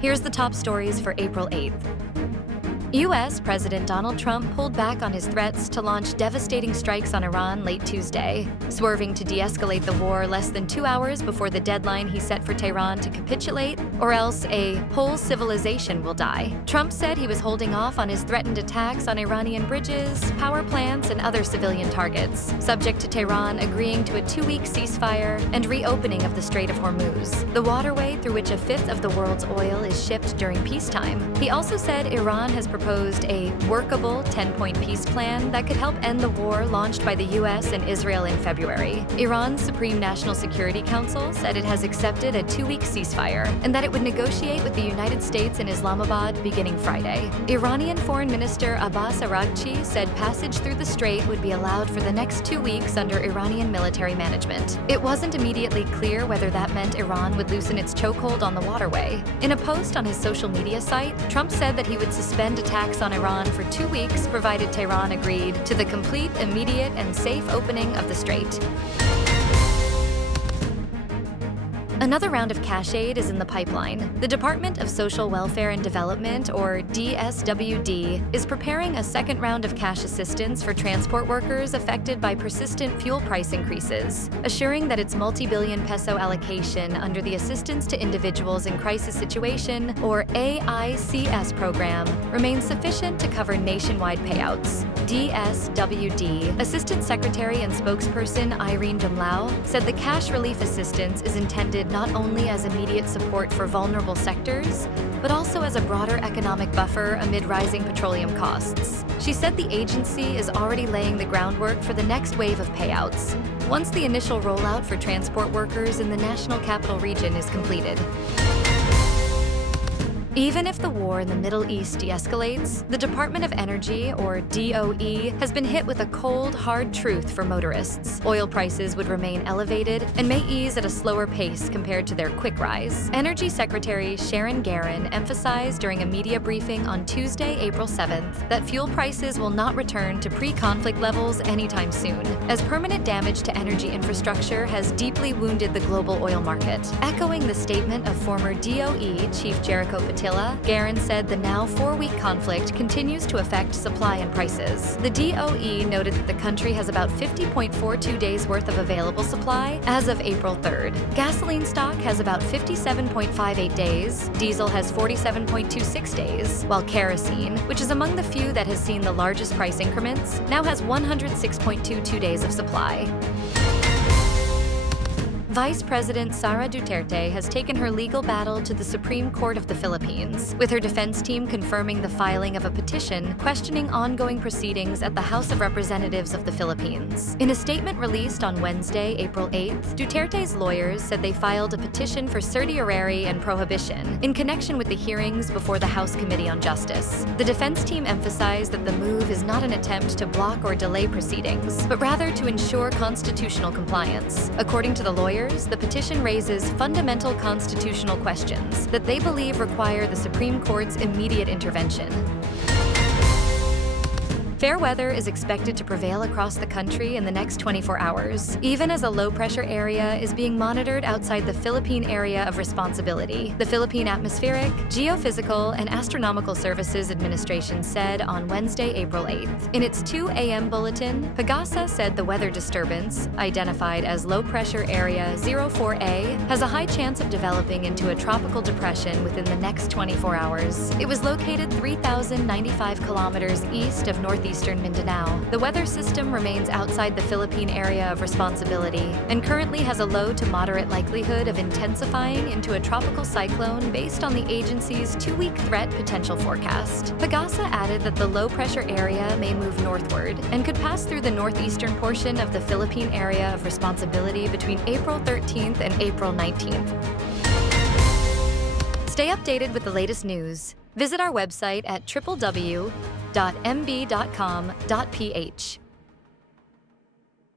Here's the top stories for April 8th. U.S. President Donald Trump pulled back on his threats to launch devastating strikes on Iran late Tuesday, swerving to de-escalate the war less than 2 hours before the deadline he set for Tehran to capitulate, or else a whole civilization will die. Trump said he was holding off on his threatened attacks on Iranian bridges, power plants, and other civilian targets, subject to Tehran agreeing to a 2-week ceasefire and reopening of the Strait of Hormuz, the waterway through which a fifth of the world's oil is shipped during peacetime. He also said Iran has proposed a workable 10-point peace plan that could help end the war launched by the U.S. and Israel in February. Iran's Supreme National Security Council said it has accepted a 2-week ceasefire and that it would negotiate with the United States and Islamabad beginning Friday. Iranian Foreign Minister Abbas Araghchi said passage through the strait would be allowed for the next 2 weeks under Iranian military management. It wasn't immediately clear whether that meant Iran would loosen its chokehold on the waterway. In a post on his social media site, Trump said that he would suspend attacks on Iran for 2 weeks provided Tehran agreed to the complete, immediate, and safe opening of the strait. Another round of cash aid is in the pipeline. The Department of Social Welfare and Development, or DSWD, is preparing a second round of cash assistance for transport workers affected by persistent fuel price increases, assuring that its multi-billion peso allocation under the Assistance to Individuals in Crisis Situation, or AICS program, remains sufficient to cover nationwide payouts. DSWD Assistant Secretary and spokesperson Irene Dumlau said the cash relief assistance is intended not only as immediate support for vulnerable sectors, but also as a broader economic buffer amid rising petroleum costs. She said the agency is already laying the groundwork for the next wave of payouts, once the initial rollout for transport workers in the National Capital Region is completed. Even if the war in the Middle East de-escalates, the Department of Energy, or DOE, has been hit with a cold, hard truth for motorists. Oil prices would remain elevated and may ease at a slower pace compared to their quick rise. Energy Secretary Sharon Garin emphasized during a media briefing on Tuesday, April 7th, that fuel prices will not return to pre-conflict levels anytime soon, as permanent damage to energy infrastructure has deeply wounded the global oil market. Echoing the statement of former DOE Chief Jericho Patil, Garin said the now 4-week conflict continues to affect supply and prices. The DOE noted that the country has about 50.42 days worth of available supply as of April 3rd. Gasoline stock has about 57.58 days, diesel has 47.26 days, while kerosene, which is among the few that has seen the largest price increments, now has 106.22 days of supply. Vice President Sara Duterte has taken her legal battle to the Supreme Court of the Philippines, with her defense team confirming the filing of a petition questioning ongoing proceedings at the House of Representatives of the Philippines. In a statement released on Wednesday, April 8th, Duterte's lawyers said they filed a petition for certiorari and prohibition in connection with the hearings before the House Committee on Justice. The defense team emphasized that the move is not an attempt to block or delay proceedings, but rather to ensure constitutional compliance. According to the lawyers, the petition raises fundamental constitutional questions that they believe require the Supreme Court's immediate intervention. Fair weather is expected to prevail across the country in the next 24 hours, even as a low-pressure area is being monitored outside the Philippine Area of Responsibility. The Philippine Atmospheric, Geophysical, and Astronomical Services Administration said on Wednesday, April 8th. In its 2 a.m. bulletin, PAGASA said the weather disturbance, identified as low-pressure area 04A, has a high chance of developing into a tropical depression within the next 24 hours. It was located 3,095 kilometers east of northeastern Mindanao. The weather system remains outside the Philippine Area of Responsibility and currently has a low to moderate likelihood of intensifying into a tropical cyclone based on the agency's 2-week threat potential forecast. PAGASA added that the low-pressure area may move northward and could pass through the northeastern portion of the Philippine Area of Responsibility between April 13th and April 19th. Stay updated with the latest news. Visit our website at www.mb.com.ph.